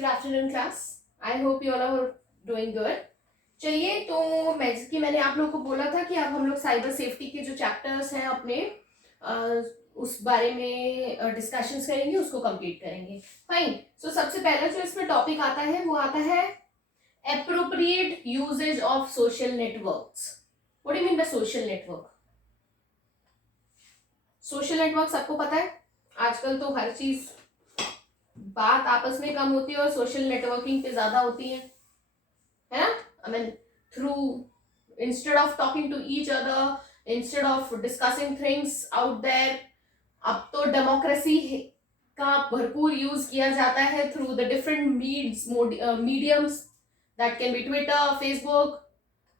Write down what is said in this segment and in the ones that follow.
Good afternoon, class. I hope you all are doing good. चलिए, तो मैंने आप लोगों को बोला था कि अब हम लोग साइबर सेफ्टी के जो चैप्टर्स हैं अपने उस बारे में डिस्कशंस करेंगे, उसको कंप्लीट करेंगे. फाइन. सो सबसे पहला जो इसमें टॉपिक आता है वो आता है appropriate usage of social networks. What do you mean by social network? Social network सबको पता है, आजकल तो हर चीज बात आपस में कम होती है और सोशल नेटवर्किंग पे ज्यादा होती है ना. I mean through instead of talking to each other, instead of discussing things out there, अब तो डेमोक्रेसी का भरपूर यूज किया जाता है through the different mediums that can be Twitter, Facebook,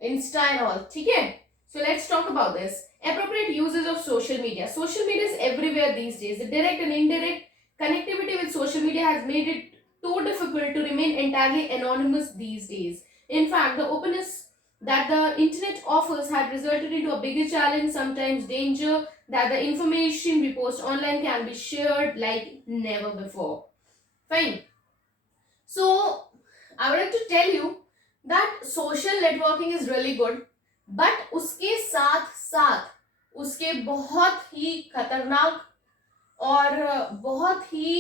Insta and all. ठीक है. So let's talk about this. Appropriate uses of social media. Social media is everywhere these days. The direct and indirect connectivity with social media has made it too difficult to remain entirely anonymous these days. In fact, the openness that the internet offers had resulted into a bigger challenge, sometimes danger, that the information we post online can be shared like never before. Fine. So, I would like to tell you that social networking is really good. But उसके साथ साथ उसके बहुत ही खतरनाक और बहुत ही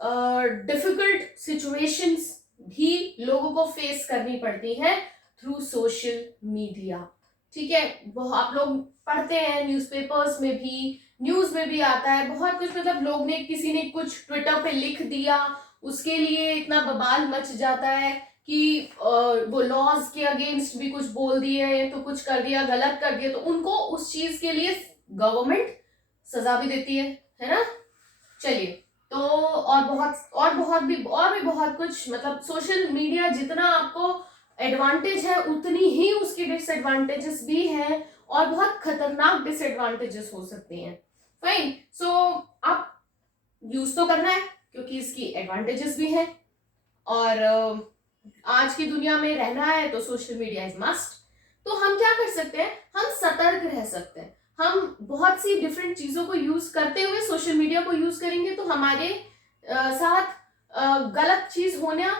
difficult situations भी लोगों को फेस करनी पड़ती हैं थ्रू सोशल मीडिया. ठीक है. आप लोग पढ़ते हैं न्यूज़पेपर्स में भी, न्यूज में भी आता है बहुत कुछ. मतलब लोग ने किसी ने कुछ ट्विटर पे लिख दिया, उसके लिए इतना बवाल मच जाता है कि वो लॉज के अगेंस्ट भी कुछ बोल दिए, तो कुछ कर दिया, गलत कर दिया, तो उनको उस चीज के लिए गवर्नमेंट सजा भी देती है ना. चलिए, तो और भी बहुत कुछ. मतलब सोशल मीडिया जितना आपको एडवांटेज है उतनी ही उसकी डिसएडवांटेजेस भी हैं और बहुत खतरनाक डिसएडवांटेजेस हो सकती हैं. फाइन. सो आप यूज तो करना है क्योंकि इसकी एडवांटेजेस भी हैं और आज की दुनिया में रहना है तो सोशल मीडिया इज मस्ट. तो हम क्या कर सकते हैं, हम सतर्क रह सकते हैं. हम बहुत सी डिफरेंट चीजों को यूज करते हुए सोशल मीडिया को यूज करेंगे तो हमारे साथ गलत चीज होना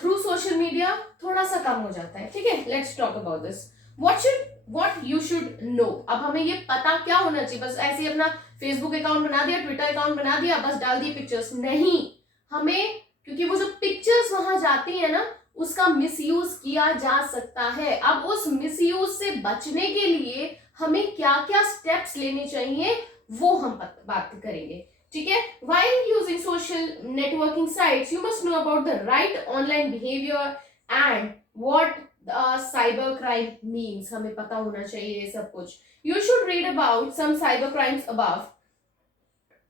थ्रू सोशल मीडिया थोड़ा सा कम हो जाता है. ठीक है. Let's talk about this. What you should know. अब हमें ये पता क्या होना चाहिए. बस ऐसे ही अपना फेसबुक अकाउंट बना दिया, ट्विटर अकाउंट बना दिया, बस डाल दिए पिक्चर्स. नहीं, हमें, क्योंकि वो जो पिक्चर्स वहां जाती है ना, उसका मिसयूज किया जा सकता है. अब उस मिसयूज से बचने के लिए हमें क्या क्या स्टेप्स लेने चाहिए वो हम बात करेंगे. ठीक है. While using social networking sites, you must know about the right online behavior and what cyber crime means. हमें पता होना चाहिए ये सब कुछ. You should read about some cyber crimes above.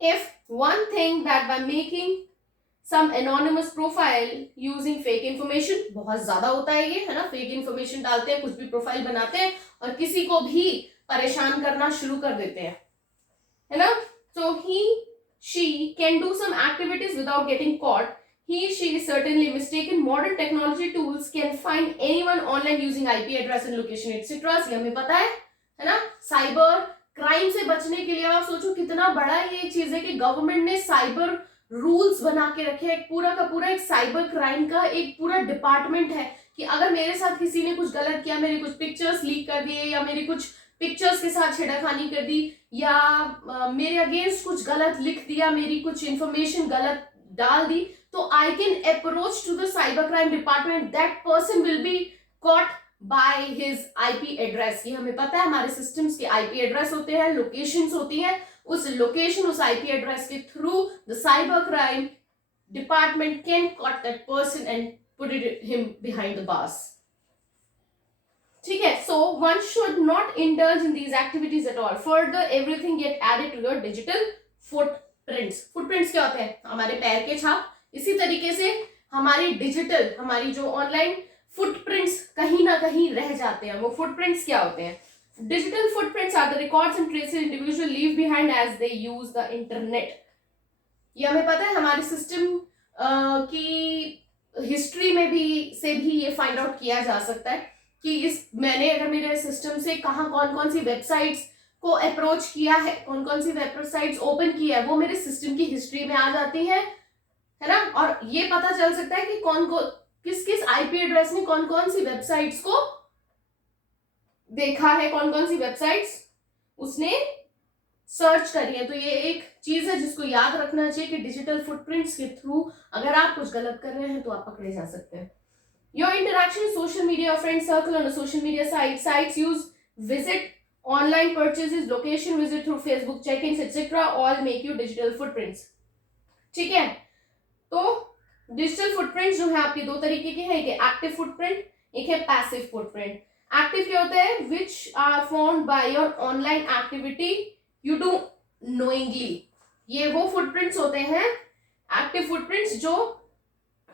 If one thing that by making some anonymous profile using fake information, बहुत ज्यादा होता है ये, है ना. फेक इंफॉर्मेशन डालते हैं, कुछ भी प्रोफाइल बनाते हैं और किसी को भी परेशान करना शुरू कर देते हैं, है ना. So she can do some activities without getting caught. She is certainly mistaken. Modern technology tools can find anyone online using IP address and location etc. ये हमें पता है ना. साइबर क्राइम से बचने के लिए आप सोचो कितना बड़ा ये चीज है कि गवर्नमेंट ने साइबर रूल्स बना के रखे हैं. पूरा का पूरा एक साइबर क्राइम का एक पूरा डिपार्टमेंट है कि अगर मेरे साथ किसी ने कुछ गलत किया, मेरे कुछ पिक्चर्स लीक कर दिए या मेरी कुछ पिक्चर्स के साथ छेड़खानी कर दी या मेरे अगेंस्ट कुछ गलत लिख दिया, मेरी कुछ इंफॉर्मेशन गलत डाल दी, तो I can approach to the cyber crime department. That person will be caught by his IP address. ये हमें पता है, हमारे सिस्टम्स के आईपी एड्रेस होते हैं, लोकेशंस होती हैं. उस लोकेशन, उस आईपी एड्रेस के through the cyber crime department can caught that person and put him behind the bars. ठीक है. So one should not indulge in these activities at all. Further everything get added to your digital footprints. Footprints क्या होते हैं? हमारे पैर के छाप. इसी तरीके से हमारी डिजिटल, हमारी जो ऑनलाइन फुटप्रिंट्स कहीं ना कहीं रह जाते हैं. वो फुटप्रिंट्स क्या होते हैं? Digital footprints are the records and traces individual leave behind as they use the internet. ये हमें पता है, हमारे सिस्टम की हिस्ट्री में भी ये फाइंड आउट किया जा सकता है कि मैंने अगर मेरे सिस्टम से कहाँ कौन कौन सी वेबसाइट्स को अप्रोच किया है, कौन कौन सी वेबसाइट्स ओपन की है, वो मेरे सिस्टम की हिस्ट्री में आ जाती है है ना। और ये पता चल सकता है कि किस किस आईपी एड्रेस में कौन कौन सी वेबसाइट्स को देखा है, कौन कौन सी वेबसाइट्स उसने सर्च करी है। तो ये एक चीज है जिसको याद रखना चाहिए कि डिजिटल फुटप्रिंट्स के थ्रू अगर आप कुछ गलत कर रहे हैं तो आप पकड़े जा सकते हैं। Your interaction with social media, friend circle on social media sites use visit, online purchases, location visit through Facebook check ins etcetera all make you digital footprints. ठीक है, तो डिजिटल फुटप्रिंट्स जो है आपके दो तरीके के हैं, एक है एक्टिव फुटप्रिंट, एक है पैसिव फुटप्रिंट। एक्टिव क्या होता है? Which are formed by your online activity you do knowingly. ये वो फुटप्रिंट्स होते हैं एक्टिव फुटप्रिंट्स जो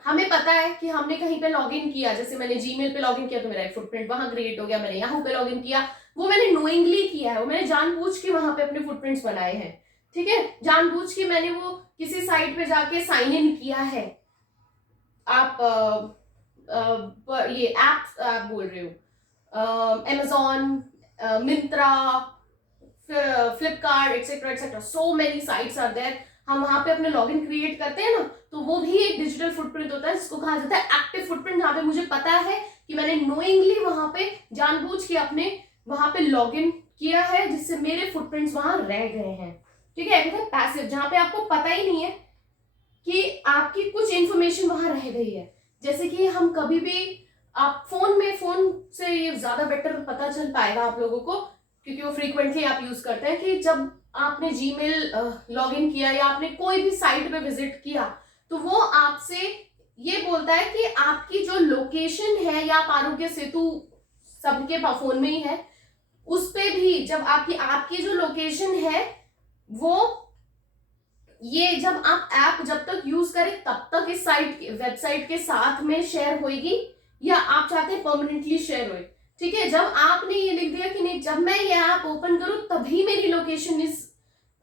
हमें पता है कि हमने कहीं पे लॉगिन किया, जैसे मैंने जीमेल पे लॉगिन किया तो मेरा एक फुटप्रिंट वहां क्रिएट हो गया, मैंने याहू पे लॉगिन किया, वो मैंने नोइंगली किया है, वो मैंने जानबूझ के वहां पे अपने फुटप्रिंट्स बनाए हैं। ठीक है, जानबूझ के मैंने वो किसी साइट पे जाके साइन इन किया है। आप ये आप बोल रहे हो Amazon, Myntra, Flipkart et cetera et cetera, so many sites are there. हम वहां पे अपने लॉगिन क्रिएट करते हैं ना, तो वो भी एक डिजिटल फुटप्रिंट होता है जिसको कहा जाता है एक्टिव फुटप्रिंट, जहां पे मुझे पता है कि मैंने नोइंगली वहां पे जानबूझ के अपने वहां पे लॉगिन किया है जिससे मेरे फुटप्रिंट्स वहां रह गए हैं। ठीक है, कहते हैं पैसिव, जहां पे आपको पता ही नहीं है कि आपकी कुछ इंफॉर्मेशन वहां रह गई है। जैसे कि हम कभी भी आप फोन से ये ज्यादा बेटर पता चल पाएगा आप लोगों को, क्योंकि वो फ्रीक्वेंटली आप यूज करते हैं, कि जब आपने जीमेल लॉगिन किया या आपने कोई भी साइट पे विजिट किया तो वो आपसे ये बोलता है कि आपकी जो लोकेशन है, या आप आरोग्य सेतु सबके फोन में ही है, उस पे भी जब आपकी जो लोकेशन है वो, ये जब आप ऐप जब तक यूज करें तब तक इस वेबसाइट के साथ में शेयर होगी, या आप चाहते हैं परमानेंटली शेयर होए। ठीक है, जब आपने ये लिख दिया कि नहीं, जब मैं ये ऐप ओपन करूं तभी मेरी लोकेशन इस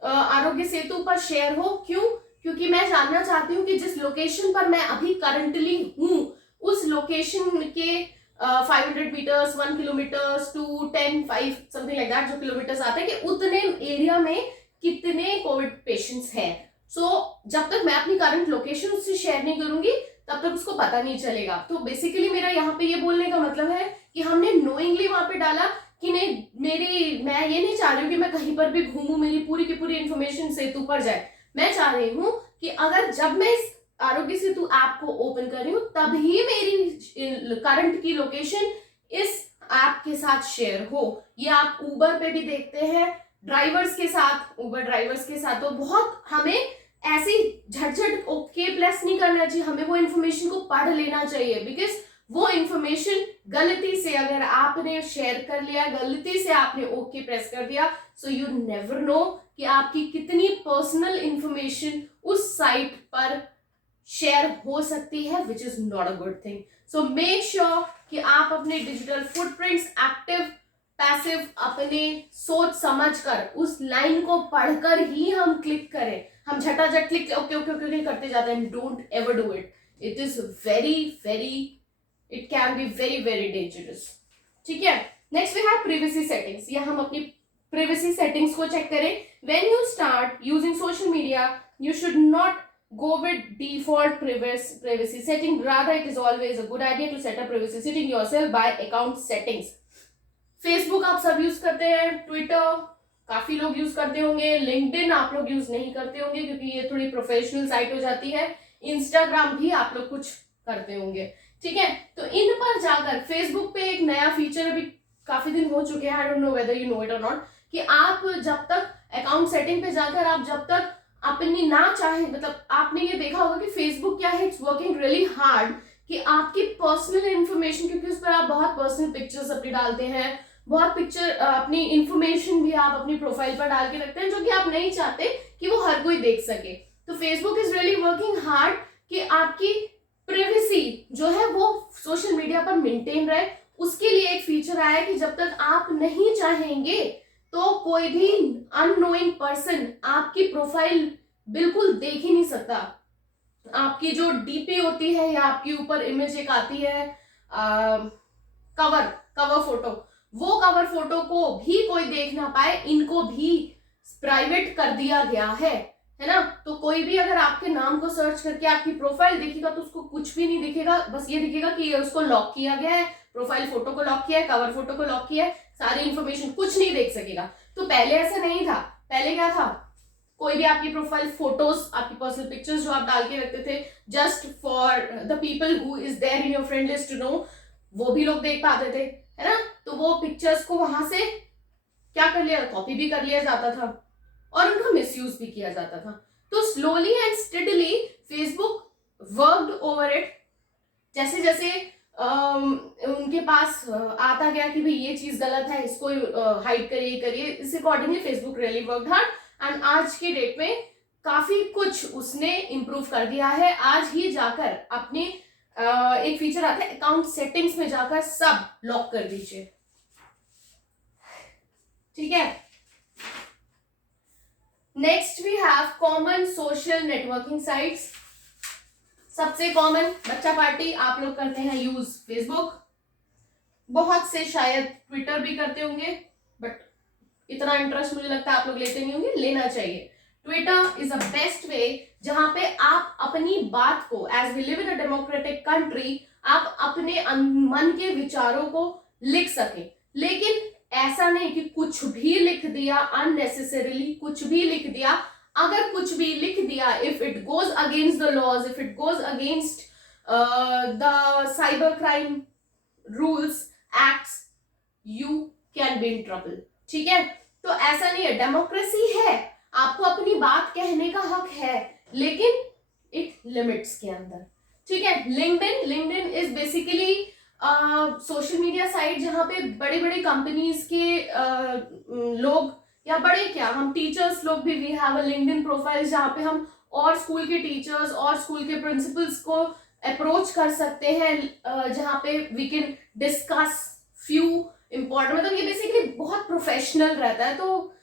आरोग्य सेतु पर शेयर हो, क्यों? क्योंकि मैं जानना चाहती हूँ कि जिस लोकेशन पर मैं अभी करंटली हूँ उस लोकेशन के 500 metres, 1 kilometres, 2, 10, 5 something like that, जो किलोमीटर्स आते हैं, कि उतने एरिया में कितने कोविड पेशेंट्स हैं। सो जब तक मैं अपनी करंट लोकेशन उससे शेयर नहीं करूंगी तब तक उसको पता नहीं चलेगा। तो बेसिकली मेरा यहाँ पे ये बोलने का मतलब है कि हमने नोइंगली वहां पे डाला कि नहीं, मैं ये नहीं चाह रही हूँ कि मैं कहीं पर भी घूमूं, मेरी पूरी की पूरी इंफॉर्मेशन सेतु पर जाए। मैं चाह रही हूँ कि अगर जब मैं इस आरोग्य सेतु ऐप को ओपन कर रही हूँ तभी मेरी करंट की लोकेशन इस ऐप के साथ शेयर हो। ये आप उबर पे भी देखते हैं, ड्राइवर्स के साथ, उबर ड्राइवर्स के साथ, तो बहुत हमें ऐसी झटझट ओके प्लस नहीं करना चाहिए, हमें वो इन्फॉर्मेशन को पढ़ लेना चाहिए, बिकॉज वो इन्फॉर्मेशन गलती से अगर आपने शेयर कर लिया, गलती से आपने ओके प्रेस कर दिया, सो यू नेवर नो कि आपकी कितनी पर्सनल इंफॉर्मेशन उस साइट पर शेयर हो सकती है, which is not a good thing. So make sure कि आप अपने डिजिटल फुटप्रिंट्स एक्टिव पैसिव अपने सोच समझ कर उस लाइन को पढ़कर ही हम क्लिक करें। हम झटाझट क्लिक ओके ओके ओके करते जाते हैं, don't ever do it, it is it can be very very dangerous. ठीक है, next we have privacy settings. या हम अपनी प्रिवेसी सेटिंग्स को चेक करें। When you start using social media you should not go with default privacy setting, rather it is always a good idea to set up privacy setting yourself by account settings। Facebook आप सब use करते हैं, Twitter काफी लोग use करते होंगे, LinkedIn आप लोग यूज नहीं करते होंगे क्योंकि ये थोड़ी प्रोफेशनल साइट हो जाती है, इंस्टाग्राम भी आप लोग कुछ करते होंगे। ठीक है, तो इन पर जाकर फेसबुक पे एक नया फीचर अभी काफी दिन हो चुके हैं, I don't know whether you know it और नॉट, कि आप जब तक अकाउंट सेटिंग पे जाकर आप जब तक अपनी ना चाहे, मतलब आपने ये देखा होगा कि फेसबुक क्या है, इट्स वर्किंग रियली हार्ड कि आपकी पर्सनल इंफॉर्मेशन, क्योंकि उस पर आप बहुत पर्सनल पिक्चर्स अपनी डालते हैं, बहुत पिक्चर अपनी इंफॉर्मेशन भी आप अपनी प्रोफाइल पर डाल के रखते हैं जो कि आप नहीं चाहते कि वो हर कोई देख सके। तो Facebook is really working hard कि आपकी प्राइवेसी जो है वो सोशल मीडिया पर मेंटेन रहे। उसके लिए एक फीचर आया कि जब तक आप नहीं चाहेंगे तो कोई भी अननोइंग पर्सन आपकी प्रोफाइल बिल्कुल देख ही नहीं सकता। आपकी जो डीपी होती है या आपके ऊपर इमेज एक आती है कवर फोटो, वो कवर फोटो को भी कोई देख ना पाए, इनको भी प्राइवेट कर दिया गया है। है ना। तो कोई भी अगर आपके नाम को सर्च करके आपकी प्रोफाइल देखेगा तो उसको कुछ भी नहीं दिखेगा, बस ये दिखेगा कि ये उसको लॉक किया गया है, प्रोफाइल फोटो को लॉक किया है, कवर फोटो को लॉक किया है, सारी इंफॉर्मेशन कुछ नहीं देख सकेगा। तो पहले ऐसा नहीं था। पहले क्या था, कोई भी आपकी प्रोफाइल फोटोज, आपकी पर्सनल पिक्चर्स जो आप डाल के रखते थे just for the people who is there in your friend list to know, वो भी लोग देख पाते थे, है ना। तो वो पिक्चर्स को वहां से क्या कर लिया, कॉपी भी कर लिया जाता था और उनका मिसयूज भी किया जाता था। तो slowly and steadily Facebook worked over it. जैसे जैसे उनके पास आता गया कि भाई ये चीज गलत है, इसको हाइड करिए करिए, इस accordingly Facebook really worked hard. And आज की डेट में काफी कुछ उसने इम्प्रूव कर दिया है। आज ही जाकर अपने एक फीचर आता है अकाउंट सेटिंग्स में जाकर सब लॉक कर दीजिए, ठीक है। Next we have common social networking sites. सबसे कॉमन बच्चा पार्टी आप लोग करते हैं यूज फेसबुक, बहुत से शायद ट्विटर भी करते होंगे, बट इतना इंटरेस्ट मुझे लगता है आप लोग लेते नहीं होंगे, लेना चाहिए। Twitter is a best way जहां पे आप अपनी बात को, as we live in a democratic country, आप अपने मन के विचारों को लिख सके। लेकिन ऐसा नहीं कि कुछ भी लिख दिया अननेसेसरीली, कुछ भी लिख दिया। अगर कुछ भी लिख दिया, if it goes against the laws, if it goes against the cyber crime rules acts, you can be in trouble, ठीक है। तो ऐसा नहीं है, डेमोक्रेसी है, आपको अपनी बात कहने का हक है, लेकिन एक लिमिट्स के अंदर, ठीक है। LinkedIn is basically social media site जहां पे बड़ी बड़ी कंपनीज के लोग, या बड़े क्या, हम टीचर्स लोग भी we have a LinkedIn profile जहां पे हम और स्कूल के टीचर्स और स्कूल के प्रिंसिपल्स को अप्रोच कर सकते हैं, जहां पे we can discuss few important, मतलब ये बेसिकली बहुत प्रोफेशनल रहता है। तो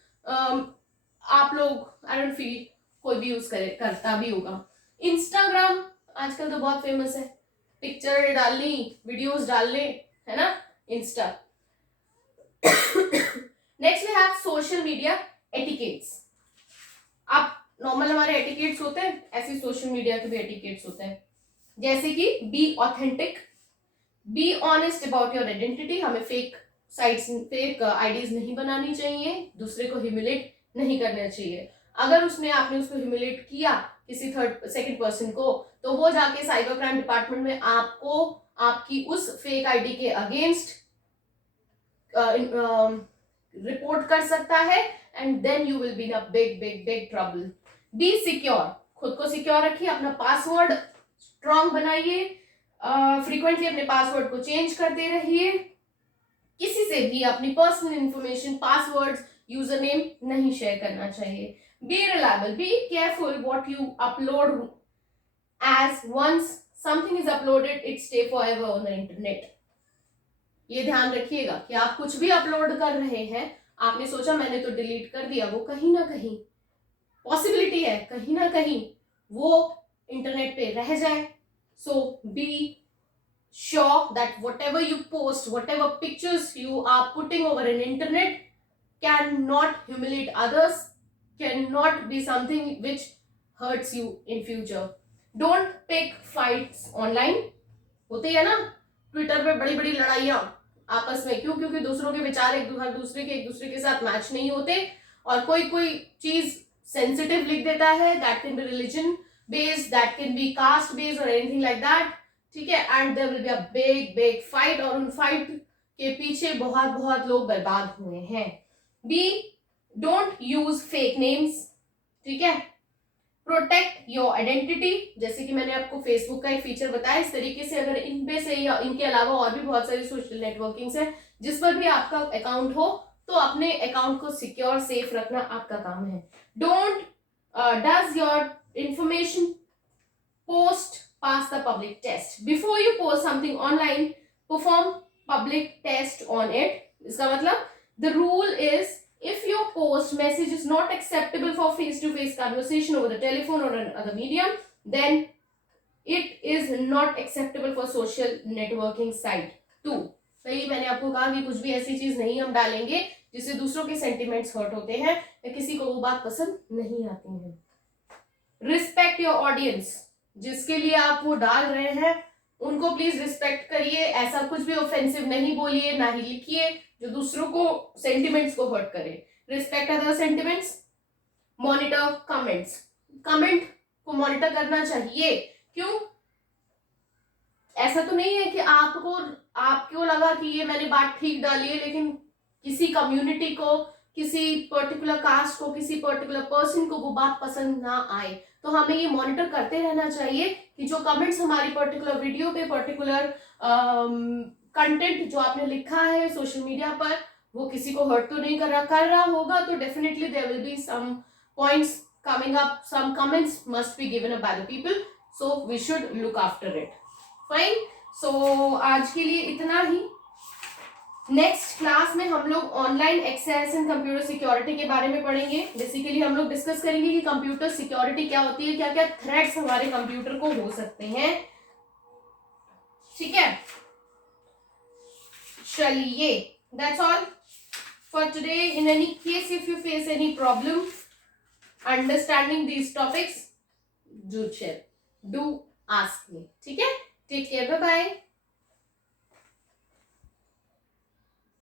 आप लोग आई डोंट फील कोई भी यूज करे करता भी होगा। इंस्टाग्राम आजकल तो बहुत फेमस है, पिक्चर डालनी, वीडियोस डालने, है ना, Insta. Next we have social media etiquettes. आप नॉर्मल हमारे एटिकेट्स होते हैं, ऐसे सोशल मीडिया के भी एटिकेट्स होते हैं, जैसे कि be authentic, be honest about your identity. हमें फेक साइट्स, फेक आईडीज नहीं बनानी चाहिए, दूसरे को ह्यूमिलेट नहीं करना चाहिए। अगर आपने उसको ह्यूमिलेट किया किसी थर्ड सेकंड पर्सन को, तो वो जाके साइबर क्राइम डिपार्टमेंट में आपको आपकी उस फेक आईडी के अगेंस्ट रिपोर्ट कर सकता है, and then you will be in a big big big trouble. Be secure, खुद को सिक्योर रखिए, अपना पासवर्ड स्ट्रॉन्ग बनाइए, फ्रीक्वेंटली अपने पासवर्ड को चेंज करते रहिए। किसी से भी अपनी personal information, passwords, user name नहीं शेयर करना चाहिए। Be reliable, be careful what you upload, as once something is uploaded it stay forever on the internet. ये ध्यान रखिएगा कि आप कुछ भी अपलोड कर रहे हैं, आपने सोचा मैंने तो डिलीट कर दिया, वो कहीं ना कहीं पॉसिबिलिटी है, कहीं ना कहीं वो इंटरनेट पे रह जाए। सो B sure that whatever you post, whatever pictures you are putting over an internet cannot humiliate others, cannot be something which hurts you in future. Don't pick fights online. होते है ना ट्विटर पे बड़ी बड़ी लड़ाइयां आपस में, क्यों? क्योंकि दूसरों के विचार एक दूसरे के साथ मैच नहीं होते, और कोई चीज सेंसिटिव लिख देता है, that can be religion based, that can be caste based और एनीथिंग लाइक दैट, ठीक है। And there will be a big big fight, और उन फाइट के पीछे बहुत बहुत लोग बर्बाद हुए हैं। Be don't use fake names, ठीक है। प्रोटेक्ट योर आइडेंटिटी, जैसे कि मैंने आपको फेसबुक का एक फीचर बताया, इस तरीके से अगर इनपे से या इनके अलावा और भी बहुत सारी सोशल नेटवर्किंग्स है जिस पर भी आपका अकाउंट हो, तो अपने अकाउंट को सिक्योर सेफ रखना आपका काम है। Don't does your information post pass the public test. Before you post something online, perform public test on it. इसका मतलब the rule is if your post message is not acceptable for face-to-face conversation over the telephone or another medium, then it is not acceptable for social networking site too. सही, मैंने आपको कहा कि कुछ भी ऐसी चीज नहीं हम डालेंगे जिससे दूसरों के सेंटिमेंट्स हर्ट होते हैं या किसी को वो बात पसंद नहीं आती है। रिस्पेक्ट योर ऑडियंस, जिसके लिए आप वो डाल रहे हैं उनको प्लीज रिस्पेक्ट करिए, ऐसा कुछ भी ऑफेंसिव नहीं बोलिए, ना ही लिखिए जो दूसरों को सेंटिमेंट्स को हर्ट करे। Respect other sentiments, monitor comments, comment को मॉनिटर करना चाहिए। क्यों? ऐसा तो नहीं है कि आपको लगा कि ये मैंने बात ठीक डाली है, लेकिन किसी कम्युनिटी को, किसी पर्टिकुलर कास्ट को, किसी पर्टिकुलर पर्सन को वो बात पसंद ना आए। तो हमें ये मॉनिटर करते रहना चाहिए कि जो कमेंट्स हमारी पर्टिकुलर वीडियो पे, पर्टिकुलर कंटेंट जो आपने लिखा है सोशल मीडिया पर, वो किसी को हर्ट तो नहीं कर रहा होगा। तो definitely there will be some points coming up, some comments must be given by the people, so we should look after it. Fine. So आज के लिए इतना ही। नेक्स्ट क्लास में हम लोग online access and computer security के बारे में पढ़ेंगे। बेसिकली हम लोग डिस्कस करेंगे कि कंप्यूटर सिक्योरिटी क्या होती है, क्या क्या थ्रेट्स हमारे कंप्यूटर को हो सकते हैं। ठीक है, चलिए, that's all for today. In any case if you face any problem understanding these topics, do ask me. ठीक है, take care, bye bye.